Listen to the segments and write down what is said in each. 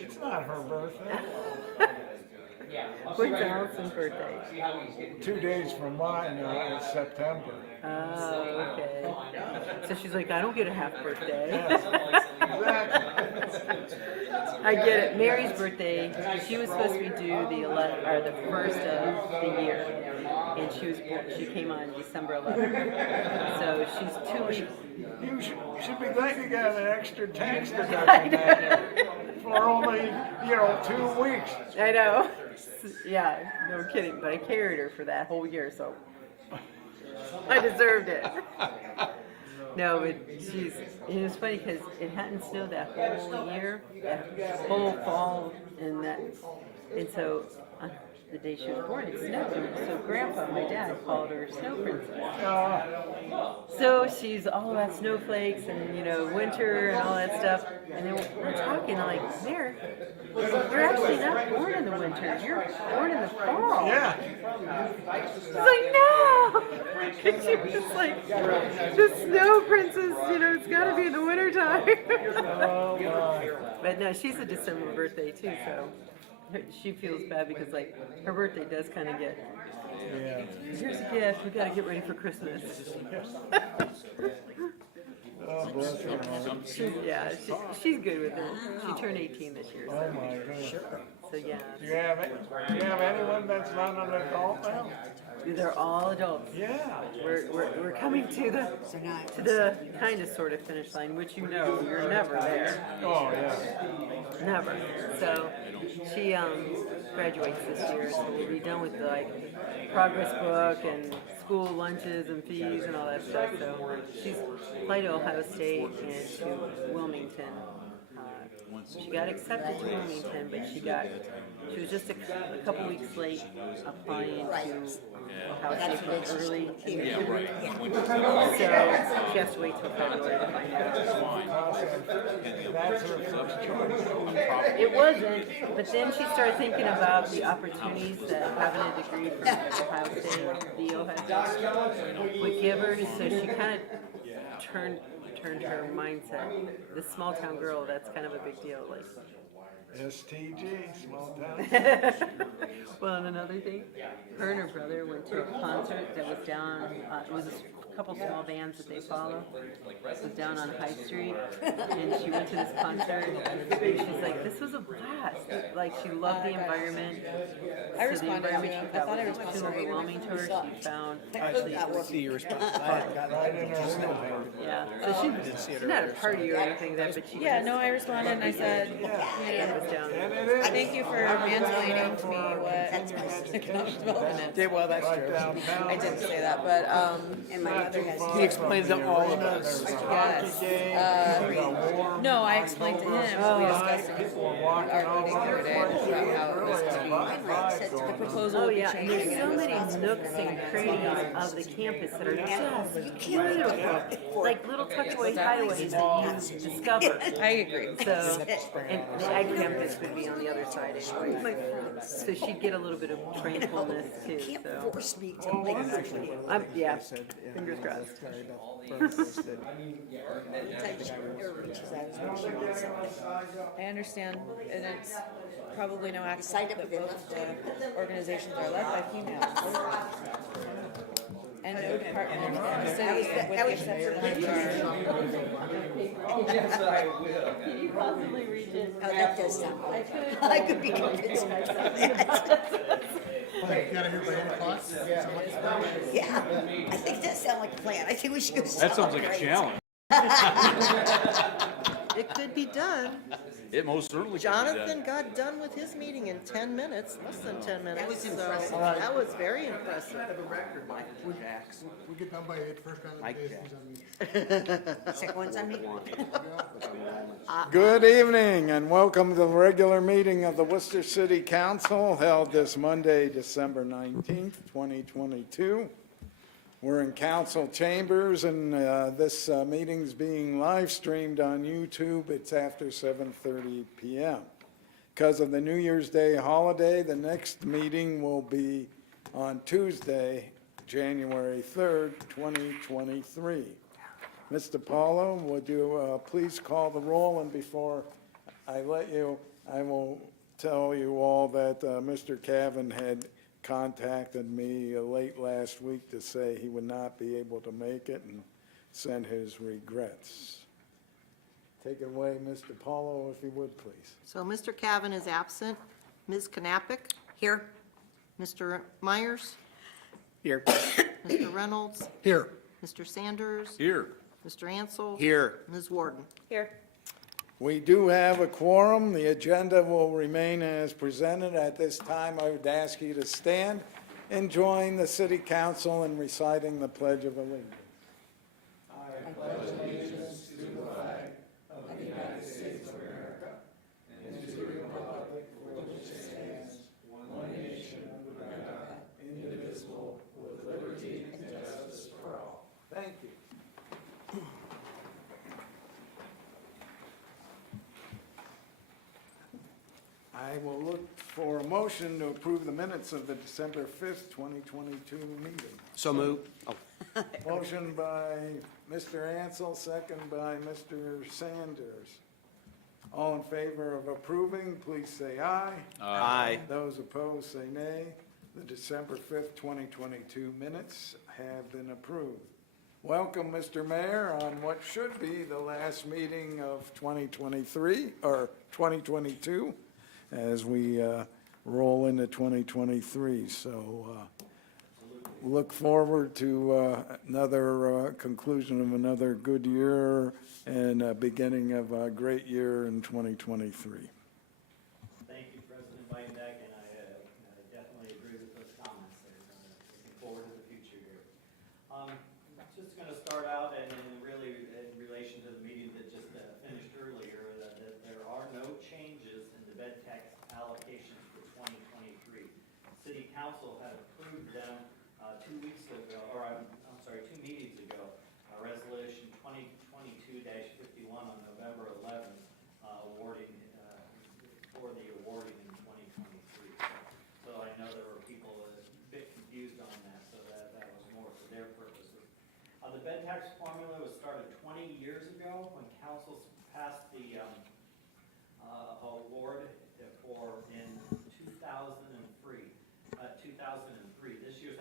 It's not her birthday. When's Allison's birthday? 2 days from mine, it's September. Oh, okay. So she's like, I don't get a half birthday. Exactly. I get it. Mary's birthday, she was supposed to be due the 11th, or the first of the year, and she came on December 11th. So she's 2 weeks. You should be glad you got an extra tax deduction that year for only, 2 weeks. I know. Yeah, no kidding. But I carried her for that whole year, so I deserved it. No, but it was funny because it hadn't snowed that whole year, that whole fall, and so on the day she was born, it snowed. So Grandpa, my dad, called her Snow Princess. So she's all about snowflakes and winter and all that stuff. And then we're talking like, Mary, you're actually not born in the winter. You're born in the fall. Yeah. She's like, no. She was like, the Snow Princess. It's got to be in the wintertime. Oh, my. But no, she's a December birthday too, so she feels bad because like her birthday does kind of get. Yeah. Here's a gift. We got to get ready for Christmas. Oh, bless her heart. She's good with it. She turned 18 this year. Oh, my goodness. So yeah, Do you have anyone that's not an adult now? they're all adults. Yeah. We're coming to the kind of sort of finish line, which you're never there. Oh, yeah. Never. So she graduates this year, so we'll be done with the progress book and school lunches and fees and all that stuff. So she's applied to Ohio State and to Wilmington. She got accepted to Wilmington, but she was just a couple weeks late applying to Ohio State early. Yeah, right. So she has to wait till February to find out. That's her first choice. It wasn't, but then she started thinking about the opportunities that having a degree from Ohio State, the Ohio State, would give her. So she kind of turned her mindset. This small town girl, that's kind of a big deal. Like STG, small town. Well, and another thing, her and her brother went to a concert that was down, it was a couple small bands that they follow. It was down on High Street, and she went to this concert, and she's like, this was a blast. Like, she loved the environment. I responded to she him. I thought thought I was was too overwhelming to her. She found, actually, See your response. Right in her snow. yeah. So she's not a party or anything like that, but she Yeah, no, I responded and I said, was down. And it is. thank you for mansplaining to me what economic development is. Yeah, well, that's Right true. downtown. I didn't say that, but And my mother has. He explains to all of us. no, I explained to him, we discussed it People are at walking our all meeting the over other the day, place. about how it was Really, to be, a vibe the going. proposal Oh would be yeah, and changing there's it so was many nooks and crannies of the campus that are just beautiful, like little tuckaway hideaways that you discover. I agree. So, and the ag campus would be on the other side anyway. So she'd get a little bit of tranquilness too. Can't So, force me to make a decision. yeah, fingers crossed. I understand, and it's probably no Signed accident up that with both the organizations are led by females. And no department in the city, with the exception of HR. Can you possibly reach it? Oh, that does sound like, I could be convinced of that. You gotta hear by 8 o'clock? Yeah, I think that sounds like a plan. I think we should go. That sounds like a challenge. It could be done. It most certainly can be done. Jonathan got done with his meeting in 10 minutes, less than 10 minutes. was so impressive. That was very impressive. We get done by 8, first round of the day, Second one's on me. Good evening and welcome to the regular meeting of the Worcester City Council held this Monday, December 19th, 2022. We're in council chambers and this meeting's being live streamed on YouTube. It's after 7:30 p.m. Because of the New Year's Day holiday, the next meeting will be on Tuesday, January 3rd, 2023. Mr. Paulo, would you please call the roll? And before I let you I will tell you all that Mr. Cavan had contacted me late last week to say he would not be able to make it and send his regrets. Take it away, Mr. Paulo, if you would, please. So Mr. Cavan is absent. Ms. Knappich? Here. Mr. Myers? Here. Mr. Reynolds? Here. Mr. Sanders? Here. Mr. Ansel? Here. Ms. Warden? Here. We do have a quorum. The agenda will remain as presented. At this time, I would ask you to stand and join the city council in reciting the Pledge of Allegiance. Thank you. I will look for a motion to approve the minutes of the December 5th, 2022 meeting. So moved. Oh, Motion by Mr. Ansel, second by Mr. Sanders. All in favor of approving, please say aye. aye. Those opposed, say nay. The December 5th, 2022 minutes have been approved. Welcome, Mr. Mayor, on what should be the last meeting of 2023, or 2022, as we roll into 2023. So look forward to another conclusion of another good year and beginning of a great year in 2023. Thank you, President Bidenbeck, and I definitely agree with those comments there. Looking forward to the future here. Just going to start out, and really in relation to the meeting that just finished earlier, that there are no changes in the bed tax allocations for 2023. City Council had approved them 2 weeks ago, or I'm sorry, 2 meetings ago. Resolution 2022-51 on November 11th, awarding for the awarding in 2023. So I know there were people a bit confused on that, so that was more for their purposes. The bed tax formula was started 20 years ago when council passed the award for in 2003. This year's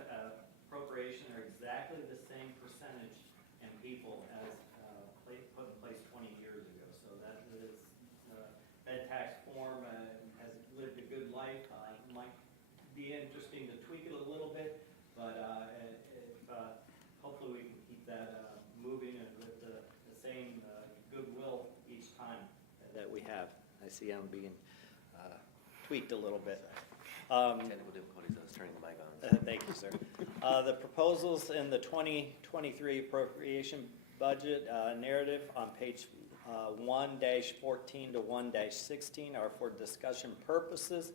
appropriation are exactly the same percentage and people as put in place 20 years ago. So that is bed tax form has lived a good life. It might be interesting to tweak it a little bit, but hopefully we can keep that moving and with the same goodwill each time that we have. I see I'm being tweaked a little bit. Technical difficulties, I was turning the mic on. Thank you, sir. The proposals in the 2023 appropriation budget narrative on page 1-14 to 1-16 are for discussion purposes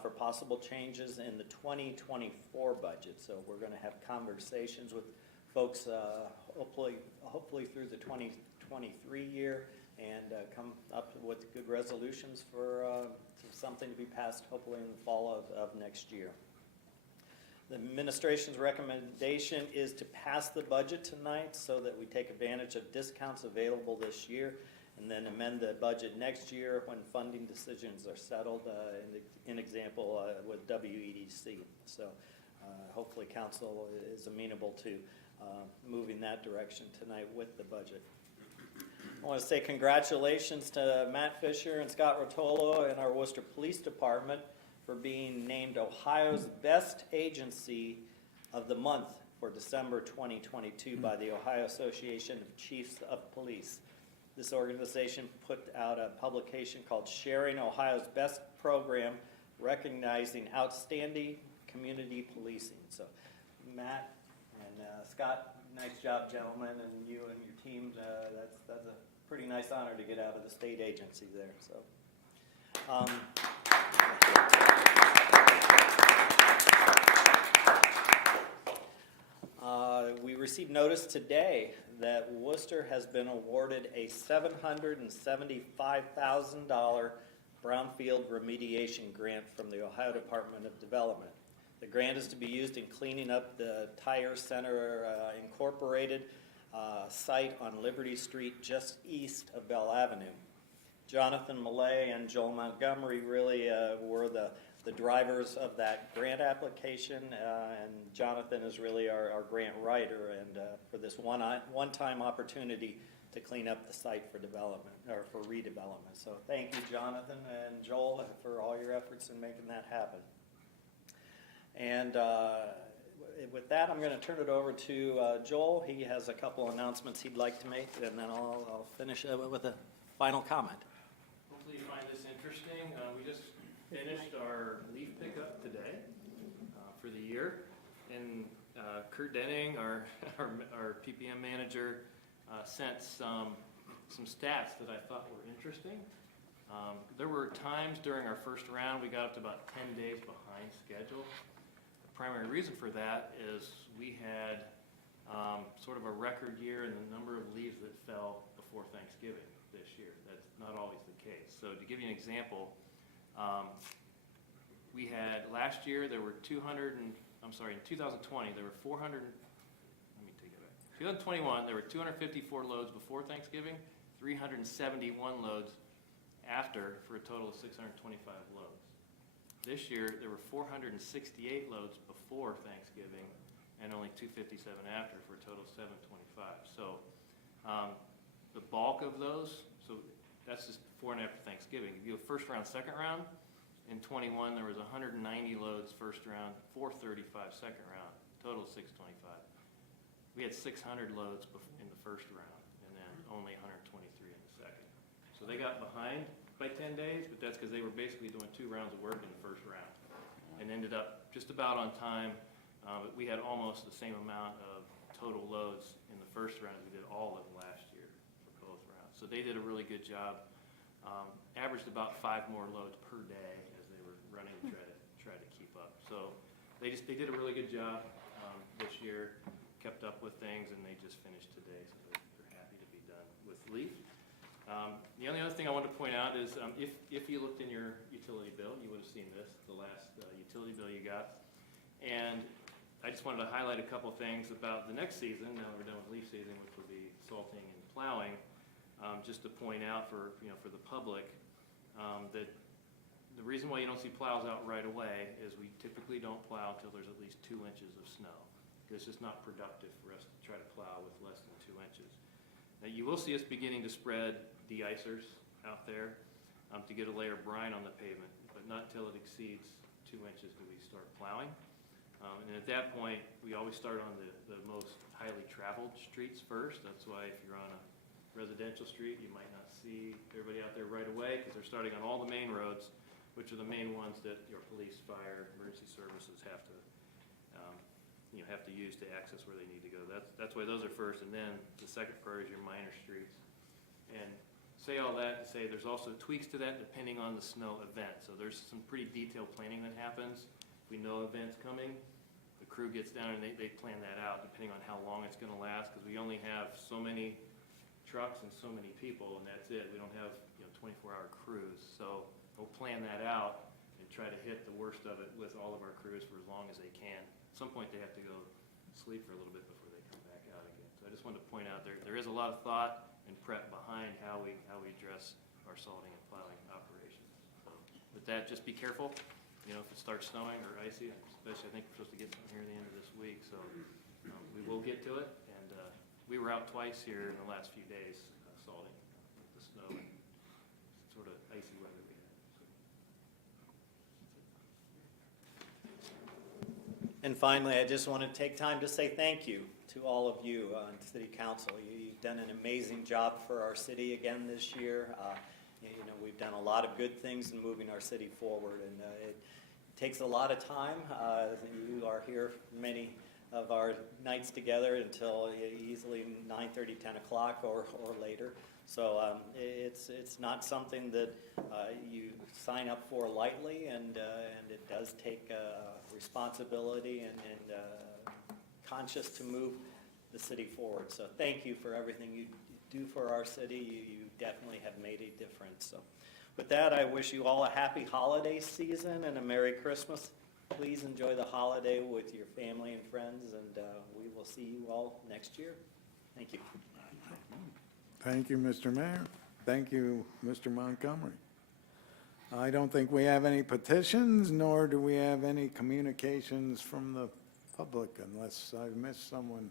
for possible changes in the 2024 budget. So we're going to have conversations with folks hopefully through the 2023 year and come up with good resolutions for something to be passed hopefully in the fall of next year. The administration's recommendation is to pass the budget tonight so that we take advantage of discounts available this year and then amend the budget next year when funding decisions are settled, in example with WEDC. So hopefully council is amenable to moving that direction tonight with the budget. I want to say congratulations to Matt Fisher and Scott Rotolo and our Worcester Police Department for being named Ohio's Best Agency of the Month for December 2022 by the Ohio Association of Chiefs of Police. This organization put out a publication called Sharing Ohio's Best Program, recognizing outstanding community policing. So Matt and Scott, nice job, gentlemen, and you and your team. That's a pretty nice honor to get out of the state agency there. So. We received notice today that Worcester has been awarded a $775,000 brownfield remediation grant from the Ohio Department of Development. The grant is to be used in cleaning up the Tire Center Incorporated site on Liberty Street just east of Bell Avenue. Jonathan Millay and Joel Montgomery really were the drivers of that grant application, and Jonathan is really our grant writer, and for this one-time opportunity to clean up the site for development, or for redevelopment. So thank you, Jonathan and Joel, for all your efforts in making that happen. And with that, I'm going to turn it over to Joel. He has a couple announcements he'd like to make, and then I'll finish with a final comment. Hopefully you find this interesting. We just finished our leaf pickup today for the year. And Kurt Denning, our PPM manager, sent some stats that I thought were interesting. There were times during our first round we got up to about 10 days behind schedule. The primary reason for that is we had sort of a record year in the number of leaves that fell before Thanksgiving this year. That's not always the case. So to give you an example, we had last year there were in 2020 there were 2021 there were 254 loads before Thanksgiving, 371 loads after, for a total of 625 loads. This year there were 468 loads before Thanksgiving and only 257 after, for a total of 725. So the bulk of those, so that's just before and after Thanksgiving. If you go first round, second round, in 21 there was 190 loads first round, 435 second round, total of 625. We had 600 loads in the first round, and then only 123 in the second. So they got behind by 10 days, but that's because they were basically doing 2 rounds of work in the first round, and ended up just about on time. But we had almost the same amount of total loads in the first round as we did all of them last year for both rounds. So they did a really good job. Averaged about 5 more loads per day as they were running to try to keep up. So they did a really good job this year. Kept up with things, and they just finished today, so they're happy to be done with leaf. The only other thing I wanted to point out is if you looked in your utility bill, you would have seen this, the last utility bill you got. And I just wanted to highlight a couple things about the next season. Now we're done with leaf season, which will be salting and plowing. Just to point out for the public that the reason why you don't see plows out right away is we typically don't plow until there's at least 2 inches of snow. It's just not productive for us to try to plow with less than 2 inches. Now you will see us beginning to spread de-icers out there to get a layer of brine on the pavement, but not till it exceeds 2 inches do we start plowing. And at that point, we always start on the most highly traveled streets first. That's why if you're on a residential street, you might not see everybody out there right away, because they're starting on all the main roads, which are the main ones that your police, fire, emergency services have to use to access where they need to go. That's why those are first, and then the second priority is your minor streets. And say all that to say there's also tweaks to that depending on the snow event. So there's some pretty detailed planning that happens. If we know events coming, the crew gets down and they plan that out depending on how long it's going to last, because we only have so many trucks and so many people, and that's it. We don't have 24-hour crews. So we'll plan that out and try to hit the worst of it with all of our crews for as long as they can. At some point they have to go sleep for a little bit before they come back out again. So I just wanted to point out there is a lot of thought and prep behind how we address our salting and plowing operations. So with that, just be careful. If it starts snowing or icy, especially I think we're supposed to get something here at the end of this week. So we will get to it. And we were out twice here in the last few days salting the snow and sort of icy weather we had. And finally, I just want to take time to say thank you to all of you on City Council. You've done an amazing job for our city again this year. We've done a lot of good things in moving our city forward, and it takes a lot of time. You are here many of our nights together until easily 9:30, 10 o'clock or later. So it's not something that you sign up for lightly, and it does take responsibility and conscious to move the city forward. So thank you for everything you do for our city. You definitely have made a difference. So with that, I wish you all a happy holiday season and a Merry Christmas. Please enjoy the holiday with your family and friends, and we will see you all next year. Thank you. Thank you, Mr. Mayor. Thank you, Mr. Montgomery. I don't think we have any petitions, nor do we have any communications from the public, unless I've missed someone.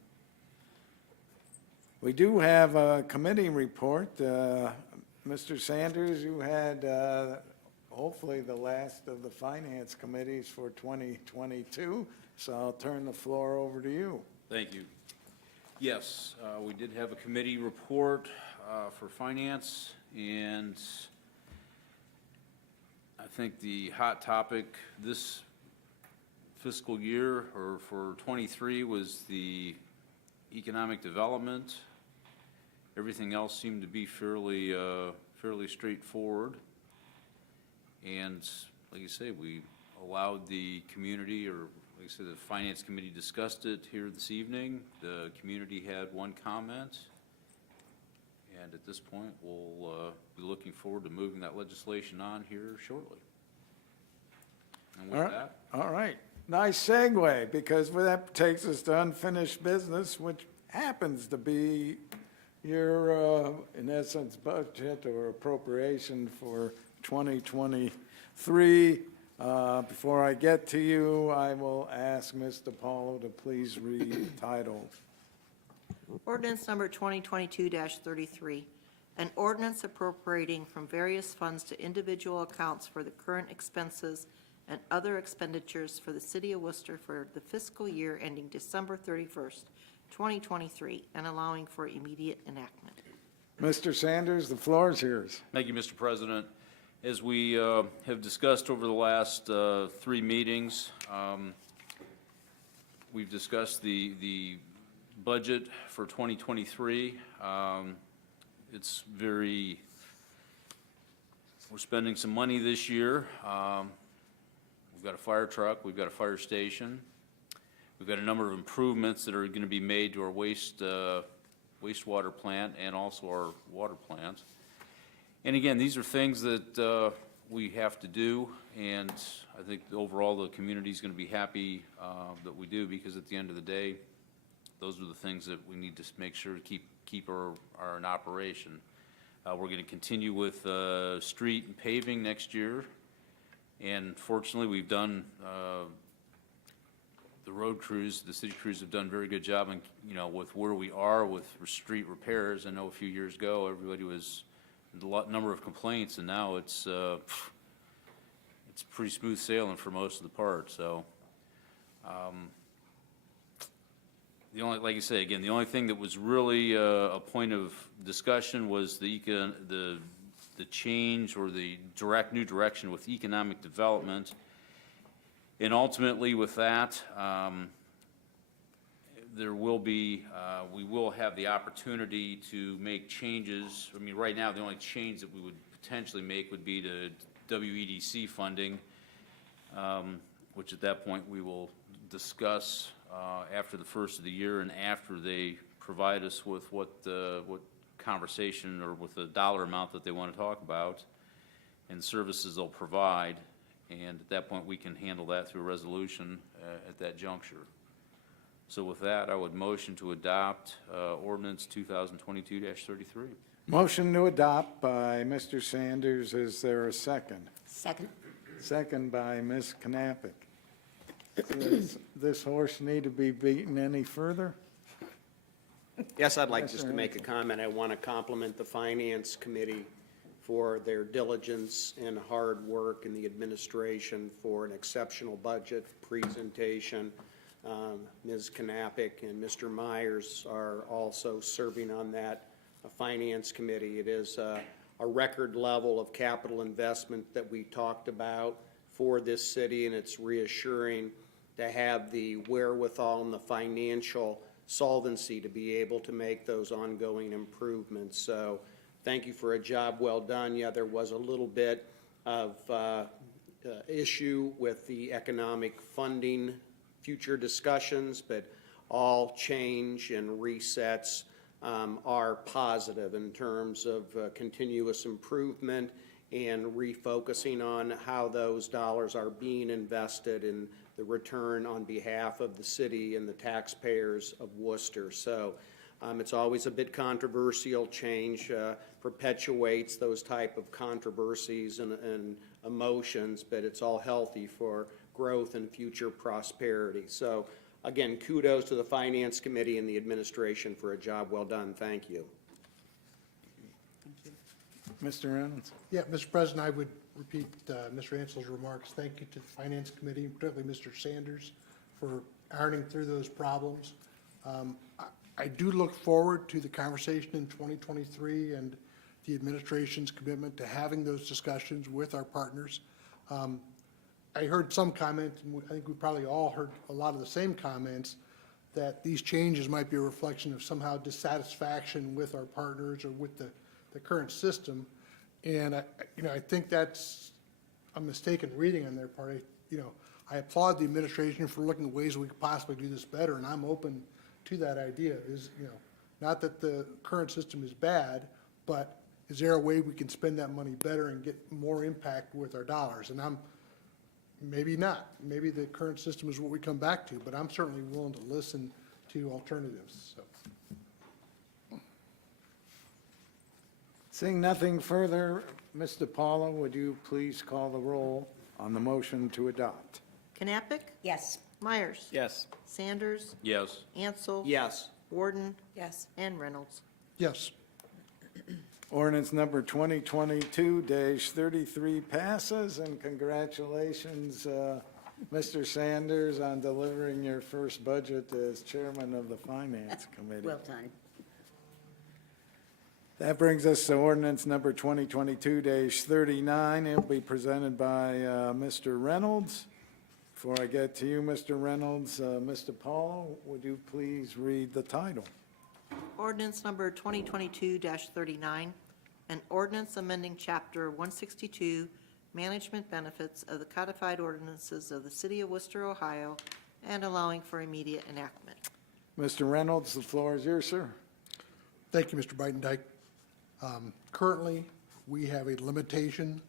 We do have a committee report. Mr. Sanders, you had hopefully the last of the finance committees for 2022, so I'll turn the floor over to you. Thank you. Yes, we did have a committee report for finance, and I think the hot topic this fiscal year, or for 23, was the economic development. Everything else seemed to be fairly straightforward. And like you say, we allowed the community, or like I said, the Finance Committee discussed it here this evening. The community had one comment. And at this point, we'll be looking forward to moving that legislation on here shortly. And with that, All right, nice segue, because that takes us to unfinished business, which happens to be your, in essence, budget or appropriation for 2023. Before I get to you, I will ask Ms. DiPaolo to please read the title. Ordinance number 2022-33, an ordinance appropriating from various funds to individual accounts for the current expenses and other expenditures for the city of Worcester for the fiscal year ending December 31st, 2023, and allowing for immediate enactment. Mr. Sanders, the floor is yours. thank you, Mr. President. As we have discussed over the last 3 meetings, we've discussed the budget for 2023. It's we're spending some money this year. We've got a fire truck, we've got a fire station. We've got a number of improvements that are going to be made to our wastewater plant and also our water plant. And again, these are things that we have to do, and I think overall the community is going to be happy that we do, because at the end of the day, those are the things that we need to make sure to keep our in operation. We're going to continue with street and paving next year, and fortunately, we've done the road crews, the city crews have done a very good job, and with where we are with street repairs. I know a few years ago, everybody was a number of complaints, and now it's pretty smooth sailing for most of the part. So, the only, like I say again, the only thing that was really a point of discussion was the change, or the new direction with economic development. And ultimately with that, there will be, we will have the opportunity to make changes. I mean, right now, the only change that we would potentially make would be to WEDC funding, which at that point we will discuss after the first of the year, and after they provide us with what conversation or with the dollar amount that they want to talk about and services they'll provide. And at that point, we can handle that through a resolution at that juncture. So with that, I would motion to adopt ordinance 2022-33. Motion to adopt by Mr. Sanders. Is there a second? Second. Second by Ms. Knappich. Does this horse need to be beaten any further? Yes, I'd like Yes, just sir. to make a comment. I want to compliment the Finance Committee for their diligence and hard work, and the administration for an exceptional budget presentation. Ms. Knappich and Mr. Myers are also serving on that Finance Committee. It is a record level of capital investment that we talked about for this city, and it's reassuring to have the wherewithal and the financial solvency to be able to make those ongoing improvements. So thank you for a job well done. Yeah, there was a little bit of issue with the economic funding future discussions, but all change and resets are positive in terms of continuous improvement and refocusing on how those dollars are being invested in the return on behalf of the city and the taxpayers of Worcester. So It's always a bit controversial. Change perpetuates those type of controversies and emotions, but it's all healthy for growth and future prosperity. So again, kudos to the Finance Committee and the administration for a job well done. Thank you. Mr. Reynolds? Yeah, Mr. President, I would repeat Mr. Ansell's remarks. Thank you to the Finance Committee, particularly Mr. Sanders, for ironing through those problems. I do look forward to the conversation in 2023 and the administration's commitment to having those discussions with our partners. I heard some comments, and I think we probably all heard a lot of the same comments, that these changes might be a reflection of somehow dissatisfaction with our partners or with the current system. And I think that's a mistaken reading on their part. I applaud the administration for looking at ways we could possibly do this better, and I'm open to that idea. Not that the current system is bad, but is there a way we can spend that money better and get more impact with our dollars? And maybe not. Maybe the current system is what we come back to, but I'm certainly willing to listen to alternatives, so. Seeing nothing further, Mr. Paulo, would you please call the roll on the motion to adopt? Knappich, Yes. Myers. Yes. Sanders, Yes. Ansel. Yes. Warden, Yes. and Reynolds. Yes. Ordinance number 2022-33 passes, and congratulations, Mr. Sanders, on delivering your first budget as chairman of the Finance Committee. Well done. That brings us to ordinance number 2022-39. It'll be presented by Mr. Reynolds. Before I get to you, Mr. Reynolds, Mr. Paulo, would you please read the title? Ordinance number 2022-39, an ordinance amending Chapter 162, Management Benefits of the Codified Ordinances of the City of Worcester, Ohio, and allowing for immediate enactment. Mr. Reynolds, the floor is yours, sir. Thank you, Mr. Breitendike. Currently, we have a limitation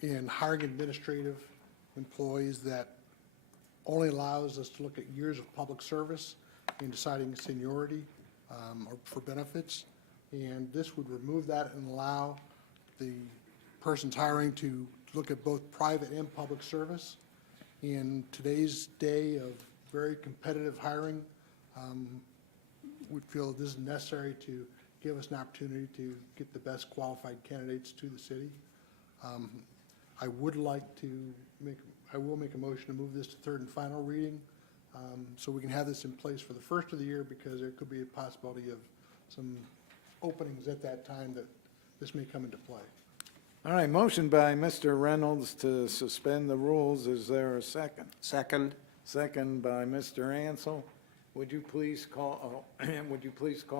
in hiring administrative employees that only allows us to look at years of public service in deciding seniority or for benefits. And this would remove that and allow the person's hiring to look at both private and public service. In today's day of very competitive hiring, we feel this is necessary to give us an opportunity to get the best qualified candidates to the city. I would like to I will make a motion to move this to third and final reading, so we can have this in place for the first of the year, because there could be a possibility of some openings at that time that this may come into play. All right, motion by Mr. Reynolds to suspend the rules. Is there a second? Second. Second by Mr. Ansel. Would you please call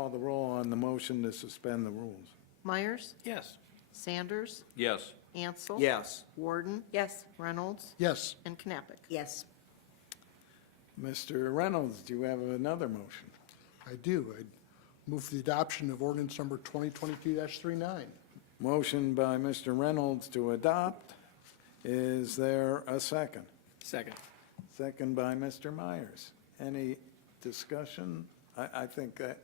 the roll on the motion to suspend the rules? Myers, Yes. Sanders, Yes. Ansel. Yes. Warden, Yes. Reynolds, Yes. and Knappich. Yes. Mr. Reynolds, do you have another motion? I do. I move for the adoption of ordinance number 2022-39. Motion by Mr. Reynolds to adopt. Is there a second? Second. Second by Mr. Myers. Any discussion? I think that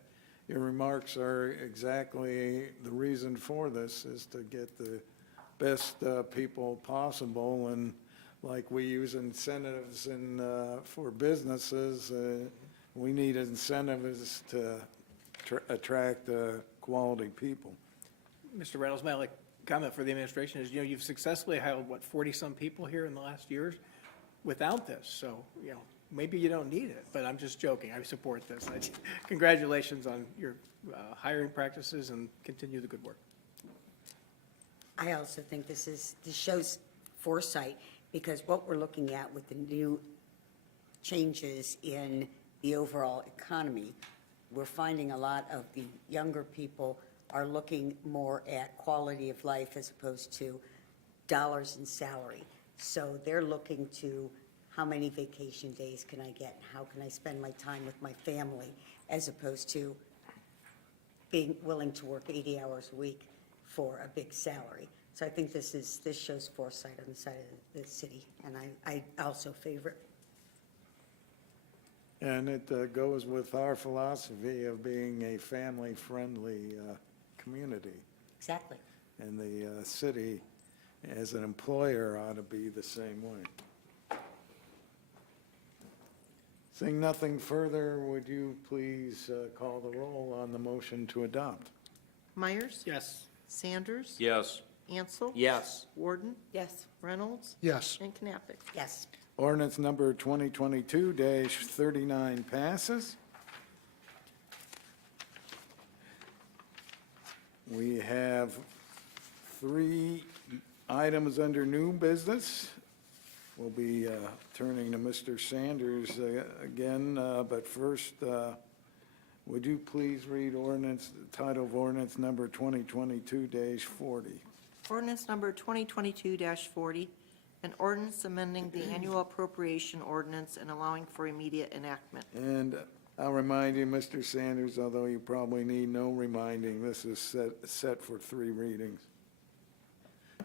your remarks are exactly the reason for this, is to get the best people possible. And like we use incentives for businesses, we need incentives to attract quality people. Mr. Reynolds, my only comment for the administration is, you've successfully hired, 40-some people here in the last years without this, so, maybe you don't need it, but I'm just joking. I support this. Congratulations on your hiring practices, and continue the good work. I also think this shows foresight, because what we're looking at with the new changes in the overall economy, we're finding a lot of the younger people are looking more at quality of life as opposed to dollars and salary. So they're looking to how many vacation days can I get, and how can I spend my time with my family, as opposed to being willing to work 80 hours a week for a big salary. So I think this shows foresight on the side of the city, and I also favor it. And it goes with our philosophy of being a family-friendly community. Exactly. And the city, as an employer, ought to be the same way. Seeing nothing further, would you please call the roll on the motion to adopt? Myers? Yes. Sanders? Yes. Ansel? Yes. Warden? Yes. Reynolds? Yes. And Knappich. Yes. Ordinance number 2022-39 passes. We have 3 items under new business. We'll be turning to Mr. Sanders again, but first, would you please read ordinance, the title of ordinance number 2022-40? Ordinance number 2022-40, an ordinance amending the annual appropriation ordinance and allowing for immediate enactment. And I'll remind you, Mr. Sanders, although you probably need no reminding, this is set for 3 readings.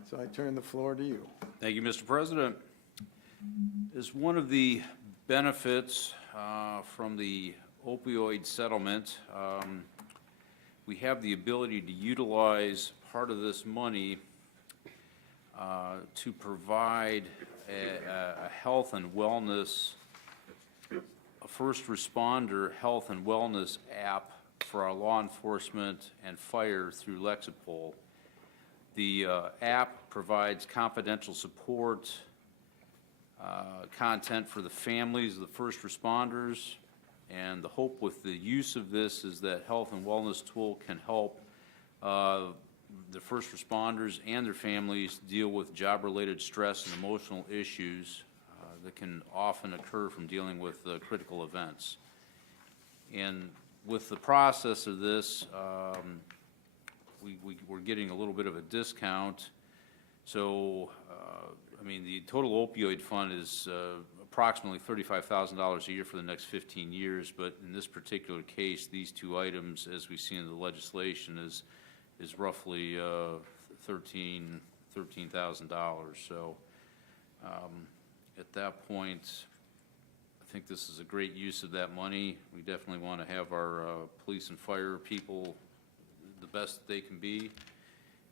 So I turn the floor to you. Thank you, Mr. President. As one of the benefits from the opioid settlement, we have the ability to utilize part of this money to provide a health and wellness, a first responder health and wellness app for our law enforcement and fire through Lexipol. The app provides confidential support, content for the families of the first responders, and the hope with the use of this is that health and wellness tool can help the first responders and their families deal with job-related stress and emotional issues that can often occur from dealing with critical events. And with the process of this, we're getting a little bit of a discount. So, I mean, the total opioid fund is approximately $35,000 a year for the next 15 years, but in this particular case, these 2 items, as we see in the legislation, is roughly $13,000. So at that point, I think this is a great use of that money. We definitely want to have our police and fire people the best they can be.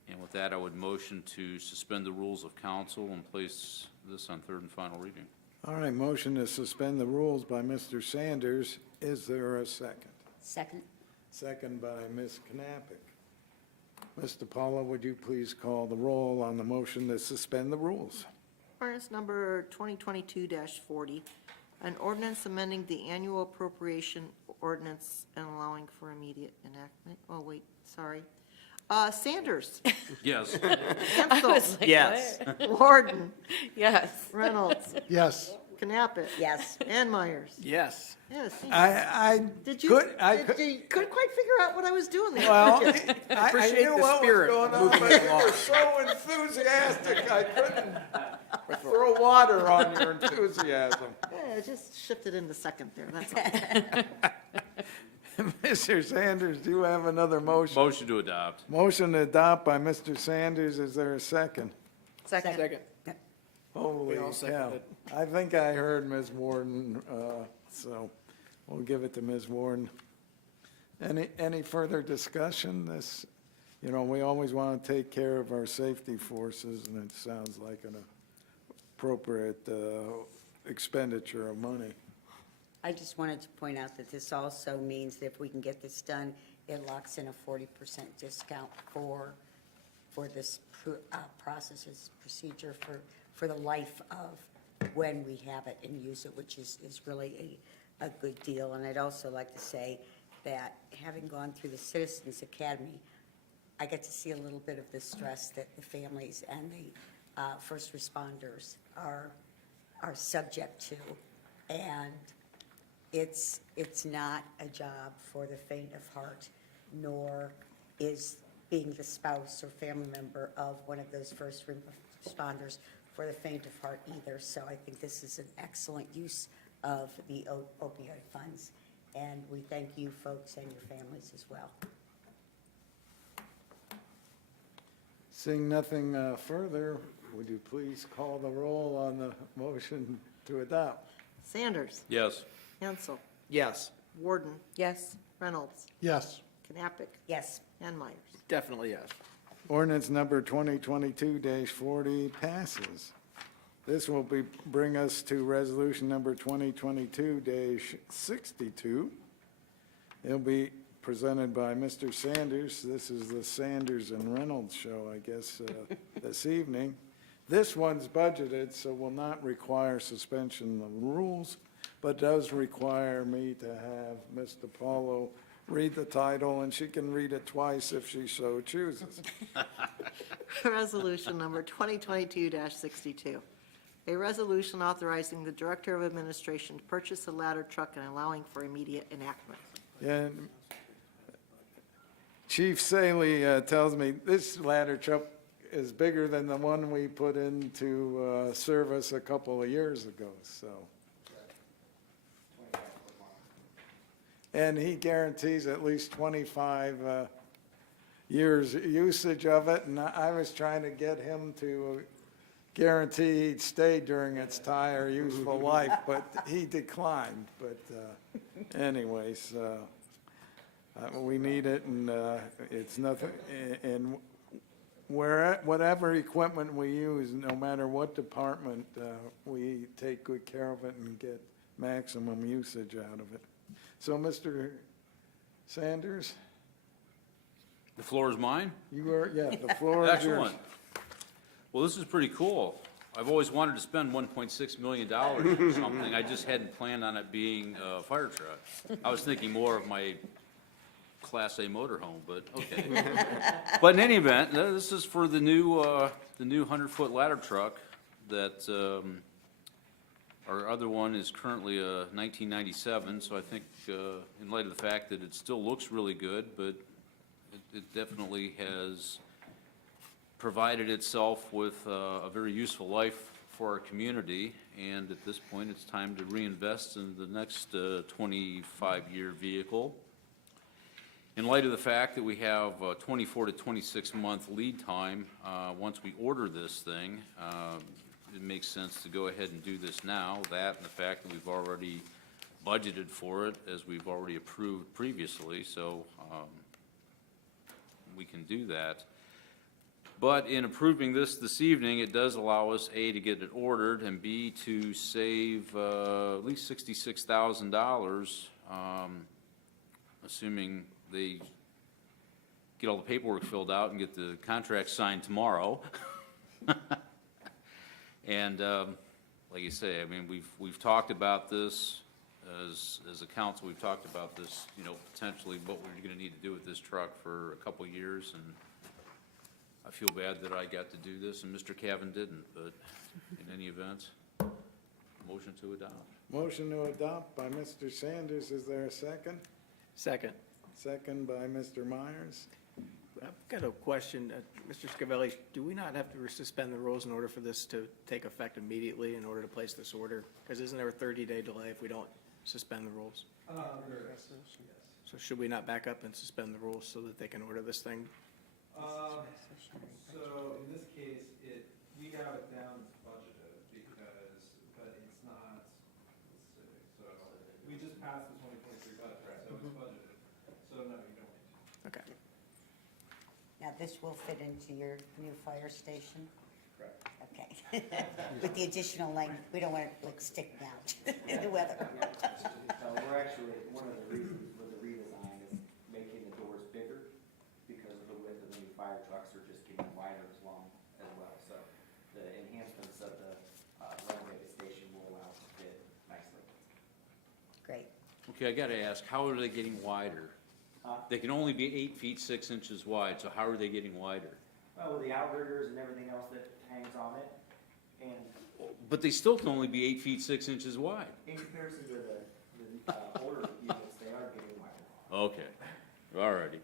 And with that, I would motion to suspend the rules of council and place this on 3rd and final reading. All right, motion to suspend the rules by Mr. Sanders. Is there a second? Second. Second by Ms. Knappich. Mr. Paula, would you please call the roll on the motion to suspend the rules? Ordinance number 2022-40, an ordinance amending the annual appropriation ordinance and allowing for immediate enactment. Oh, wait, sorry. Sanders. Yes. Ansel. Yes. Warden. Yes. Reynolds. Yes. Knappich. Yes. And Myers. Yes. Yes. I Did you, couldn't couldn't quite figure out what I was doing there. well, I Appreciate knew the what was spirit going of on, moving but it you along. were so enthusiastic, I couldn't throw water on your enthusiasm. Yeah, I just shifted into second there, that's all. Mr. Sanders, do you have another motion? Motion to adopt. Motion to adopt by Mr. Sanders. Is there a second? Second. Second. Holy all second cow. it. I think I heard Ms. Warden, so we'll give it to Ms. Warden. Any further discussion? This, you know, we always want to take care of our safety forces, and it sounds like an appropriate expenditure of money. I just wanted to point out that this also means that if we can get this done, it locks in a 40% discount for this process, this procedure for the life of when we have it and use it, which is really a good deal. And I'd also like to say that having gone through the Citizens Academy, I get to see a little bit of the stress that the families and the first responders are subject to. And it's not a job for the faint of heart, nor is being the spouse or family member of one of those first responders for the faint of heart either. So I think this is an excellent use of the opioid funds, and we thank you folks and your families as well. Seeing nothing further, would you please call the roll on the motion to adopt? Sanders. Yes. Ansel. Yes. Warden, Yes. Reynolds, Yes. Knappich, Yes. and Myers. Definitely yes. Ordinance number 2022-40 passes. This will bring us to resolution number 2022-62. It'll be presented by Mr. Sanders. This is the Sanders and Reynolds show, I guess, this evening. This one's budgeted, so will not require suspension of rules, but does require me to have Ms. DiPaolo read the title, and she can read it twice if she so chooses. Resolution number 2022-62. A resolution authorizing the Director of Administration to purchase a ladder truck and allowing for immediate enactment. And Chief Saley tells me this ladder truck is bigger than the one we put into service a couple of years ago, so. And he guarantees at least 25 years usage of it, and I was trying to get him to guarantee he'd stay during its entire useful life, but he declined. But anyways, we need it, and it's nothing, and whatever equipment we use, no matter what department, we take good care of it and get maximum usage out of it. So, Mr. Sanders, The floor is mine? the floor is yours. Excellent. Well, this is pretty cool. I've always wanted to spend $1.6 million on something. I just hadn't planned on it being a fire truck. I was thinking more of my Class A motorhome, but okay. But in any event, this is for the new 100-foot ladder truck that, our other one is currently a 1997, so I think, in light of the fact that it still looks really good, but it definitely has provided itself with a very useful life for our community, and at this point, it's time to reinvest in the next 25-year vehicle. In light of the fact that we have a 24 to 26-month lead time, once we order this thing, it makes sense to go ahead and do this now. That and the fact that we've already budgeted for it, as we've already approved previously, so we can do that. But in approving this evening, it does allow us, A, to get it ordered, and B, to save at least $66,000, assuming they get all the paperwork filled out and get the contract signed tomorrow. And like you say, I mean, we've talked about this as a council. We've talked about this, potentially what we're going to need to do with this truck for a couple of years, and I feel bad that I got to do this and Mr. Cavan didn't, but in any event, motion to adopt. Motion to adopt by Mr. Sanders. Is there a second? Second. Second by Mr. Myers. I've got a question. Mr. Scavelli, do we not have to suspend the rules in order for this to take effect immediately in order to place this order? Because isn't there a 30-day delay if we don't suspend the rules? So should we not back up and suspend the rules so that they can order this thing? So in this case, we have it down as budgeted but it's not, let's see, so we just passed the 2023 budget, so it's budgeted. So no, you don't need to. Okay. Now, this will fit into your new fire station? Correct. Okay. With the additional length, we don't want it like sticking out in the weather. We're actually, one of the reasons for the redesign is making the doors bigger because of the width of the new fire trucks are just getting wider as well. So the enhancements of the renovated station will allow it to fit nicely. Great. Okay, I gotta ask, how are they getting wider? They can only be 8 feet 6 inches wide, so how are they getting wider? Well, with the outriggers and everything else that hangs on it, and But they still can only be 8 feet 6 inches wide. in comparison to the older units, they are getting wider. Okay, all righty.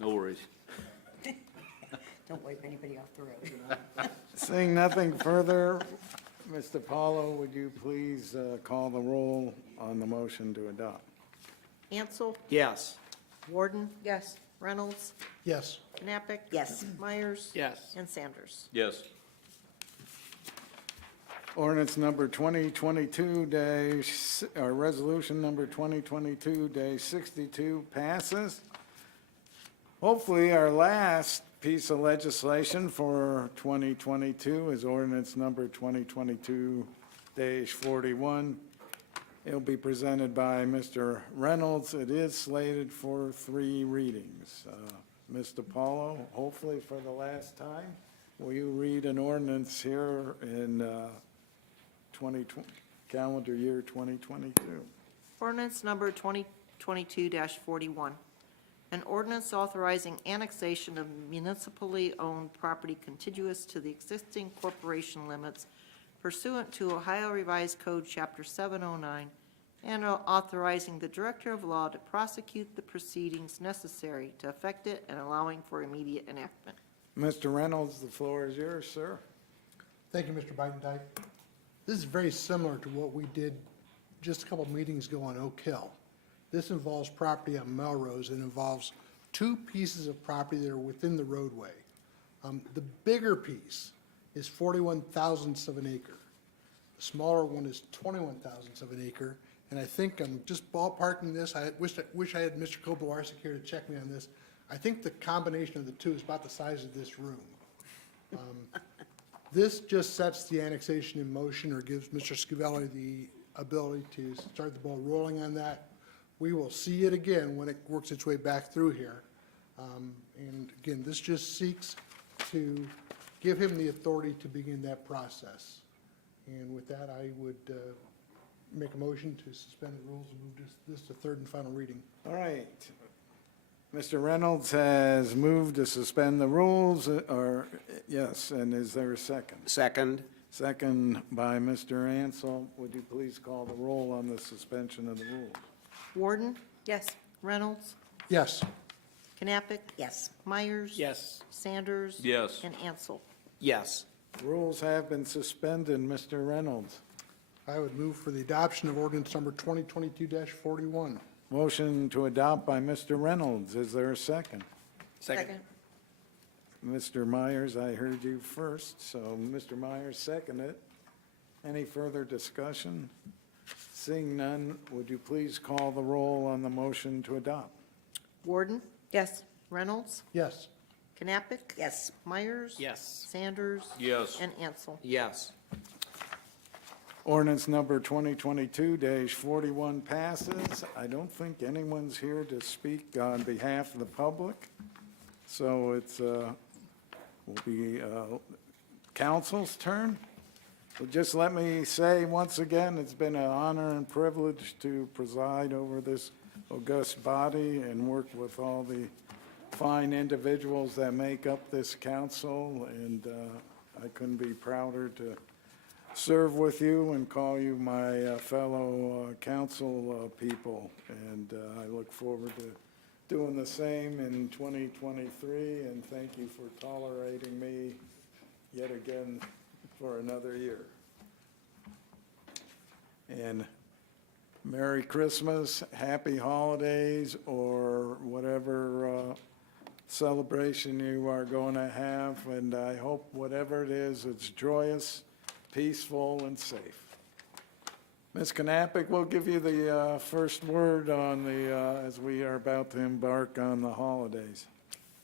No worries. Don't wipe anybody off the road. Seeing nothing further, Mr. Paulo, would you please call the roll on the motion to adopt? Ansel, Yes. Warden, Yes. Reynolds, Yes. Knappich. Yes. Myers. Yes. And Sanders. Yes. Ordinance number 2022 or resolution number 2022-62 passes. Hopefully, our last piece of legislation for 2022 is ordinance number 2022-41. It'll be presented by Mr. Reynolds. It is slated for 3 readings. Mr. Paulo, hopefully for the last time, will you read an ordinance here in calendar year 2022? Ordinance number 2022-41. An ordinance authorizing annexation of municipally owned property contiguous to the existing corporation limits pursuant to Ohio Revised Code, Chapter 709, and authorizing the Director of Law to prosecute the proceedings necessary to effect it and allowing for immediate enactment. Mr. Reynolds, the floor is yours, sir. Thank you, Mr. Bidendike. This is very similar to what we did just a couple meetings ago on Oak Hill. This involves property on Melrose and involves 2 pieces of property that are within the roadway. The bigger piece is 41 thousandths of an acre. The smaller one is 21 thousandths of an acre. And I think I'm just ballparking this. I wish I had Mr. Kobelarsek here to check me on this. I think the combination of the 2 is about the size of this room. This just sets the annexation in motion or gives Mr. Scavelli the ability to start the ball rolling on that. We will see it again when it works its way back through here. And again, this just seeks to give him the authority to begin that process. And with that, I would make a motion to suspend the rules and move this to 3rd and final reading. All right. Mr. Reynolds has moved to suspend the rules, or, yes, and is there a second? Second? Second by Mr. Ansel. Would you please call the roll on the suspension of the rules? Warden? Yes. Reynolds? Yes. Knappich? Yes. Myers? Yes. Sanders? Yes. And Ansel. Yes. Rules have been suspended. Mr. Reynolds. I would move for the adoption of ordinance number 2022-41. Motion to adopt by Mr. Reynolds. Is there a second? Second. Mr. Myers, I heard you first, so Mr. Myers seconded. Any further discussion? Seeing none, would you please call the roll on the motion to adopt? Warden? Yes. Reynolds? Yes. Knappich? Yes. Myers? Yes. Sanders? Yes. And Ansel. Yes. Ordinance number 2022-41 passes. I don't think anyone's here to speak on behalf of the public, so it's, will be council's turn. But just let me say once again, it's been an honor and privilege to preside over this august body and work with all the fine individuals that make up this council, and I couldn't be prouder to serve with you and call you my fellow council people. And I look forward to doing the same in 2023, and thank you for tolerating me yet again for another year. And Merry Christmas, Happy Holidays, or whatever celebration you are going to have, and I hope whatever it is, it's joyous, peaceful, and safe. Ms. Knappich, we'll give you the first word on the, as we are about to embark on the holidays.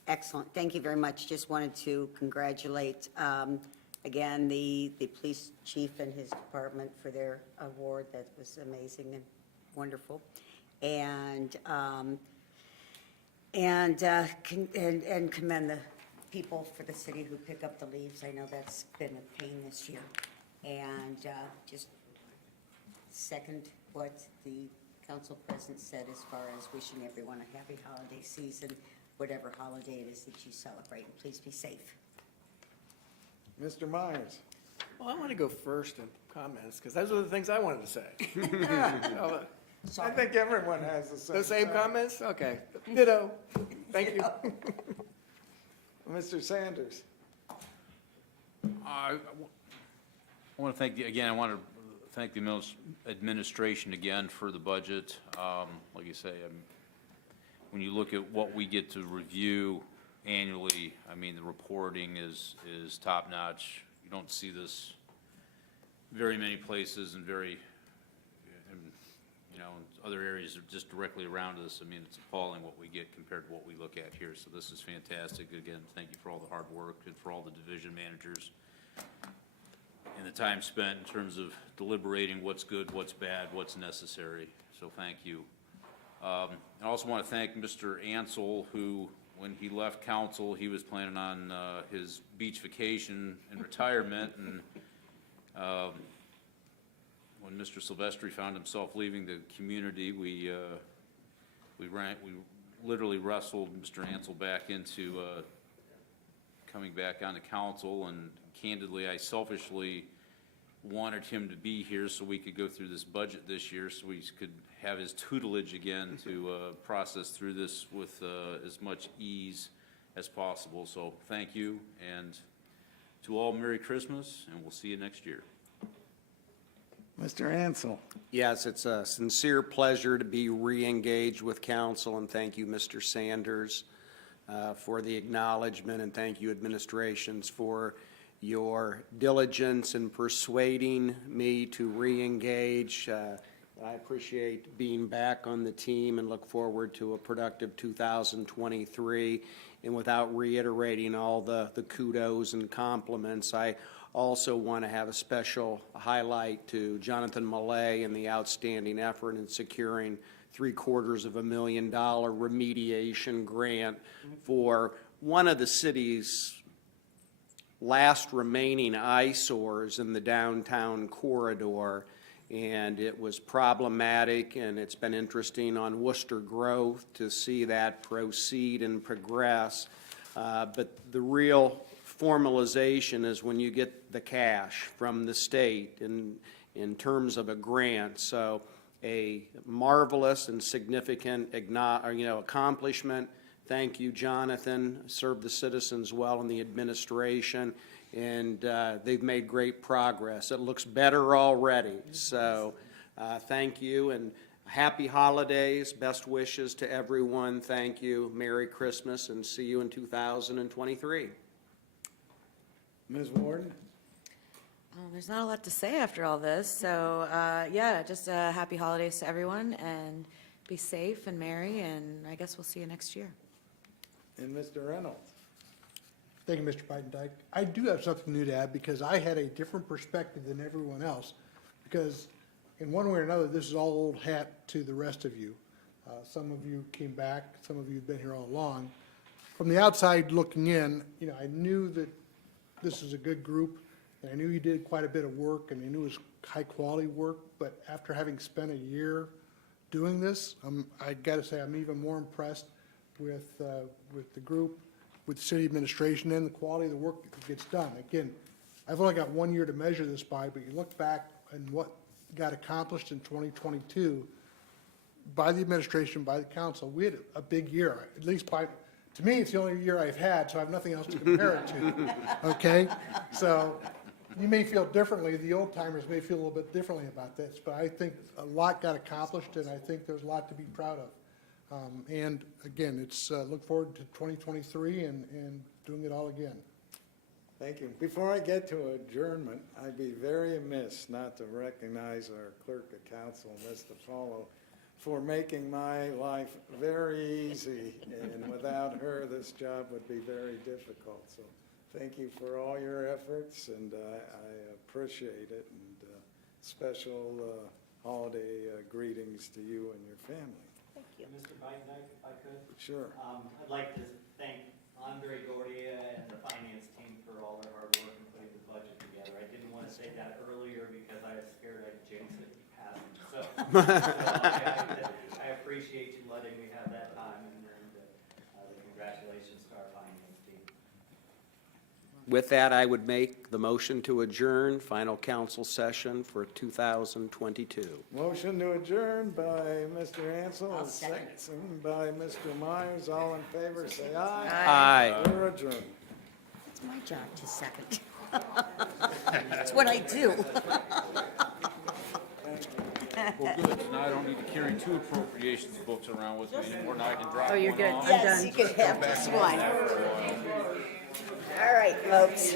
Excellent. Thank you very much. Just wanted to congratulate, again, the police chief and his department for their award. That was amazing and wonderful. And commend the people for the city who pick up the leaves. I know that's been a pain this year. And just second what the council president said as far as wishing everyone a happy holiday season, whatever holiday it is that you celebrate, and please be safe. Mr. Myers. Well, I want to go first in comments, because those are the things I wanted to say. I think everyone has the same. The same comments? Okay. Ditto. Thank you. Mr. Sanders. I want to thank, I want to thank the administration again for the budget. Like you say, when you look at what we get to review annually, I mean, the reporting is top-notch. You don't see this very many places and other areas are just directly around us. I mean, it's appalling what we get compared to what we look at here. So this is fantastic. Again, thank you for all the hard work and for all the division managers and the time spent in terms of deliberating what's good, what's bad, what's necessary. So thank you. I also want to thank Mr. Ansel, who, when he left council, he was planning on his beach vacation and retirement, and when Mr. Silvestri found himself leaving the community, we literally wrestled Mr. Ansel back into coming back onto council, and candidly, I selfishly wanted him to be here so we could go through this budget this year, so we could have his tutelage again to process through this with as much ease as possible. So thank you, and to all, Merry Christmas, and we'll see you next year. Mr. Ansel. Yes, it's a sincere pleasure to be re-engaged with council, and thank you, Mr. Sanders, for the acknowledgement, and thank you, administrations, for your diligence in persuading me to re-engage. I appreciate being back on the team and look forward to a productive 2023. And without reiterating all the kudos and compliments, I also want to have a special highlight to Jonathan Millay and the outstanding effort in securing $750,000 remediation grant for one of the city's last remaining eyesores in the downtown corridor. And it was problematic, and it's been interesting on Worcester Growth to see that proceed and progress. But the real formalization is when you get the cash from the state in terms of a grant. So a marvelous and significant accomplishment. Thank you, Jonathan. Served the citizens well in the administration, and they've made great progress. It looks better already. So thank you, and happy holidays. Best wishes to everyone. Thank you. Merry Christmas, and see you in 2023. Ms. Warden? There's not a lot to say after all this, so yeah, just happy holidays to everyone, and be safe and merry, and I guess we'll see you next year. And Mr. Reynolds? Thank you, Mr. Bidendike. I do have something new to add because I had a different perspective than everyone else, because in one way or another, this is all old hat to the rest of you. Some of you came back, some of you have been here all along. From the outside looking in, I knew that this is a good group, and I knew you did quite a bit of work, and I knew it was high-quality work, but after having spent a year doing this, I got to say I'm even more impressed with the group, with the city administration, and the quality of the work that gets done. Again, I've only got 1 year to measure this by, but you look back and what got accomplished in 2022 by the administration, by the council, we had a big year, at least to me, it's the only year I've had, so I have nothing else to compare it to, okay? So you may feel differently, the old timers may feel a little bit differently about this, but I think a lot got accomplished, and I think there's a lot to be proud of. And again, it's look forward to 2023 and doing it all again. Thank you. Before I get to adjournment, I'd be very amiss not to recognize our clerk of council, Ms. DePaulo, for making my life very easy. And without her, this job would be very difficult. So thank you for all your efforts, and I appreciate it. And special holiday greetings to you and your family. Thank you. Mr. Bidendike, if I could? Sure. I'd like to thank Andre Gordia and the finance team for all their hard work in putting the budget together. I didn't want to say that earlier because I was scared I'd jinx it and pass it. So I appreciate you letting me have that time, and the congratulations to our finance team. With that, I would make the motion to adjourn final council session for 2022. Motion to adjourn by Mr. Ansel, I'll second it. second by Mr. Myers. All in favor, say aye. Aye. We're adjourned. It's my job to second. It's what I do. Well, good. Now I don't need to carry 2 appropriations books around with me anymore. Now I can drop Oh, you're one good. off. I'm Yes, done. you can have this one. All right, folks.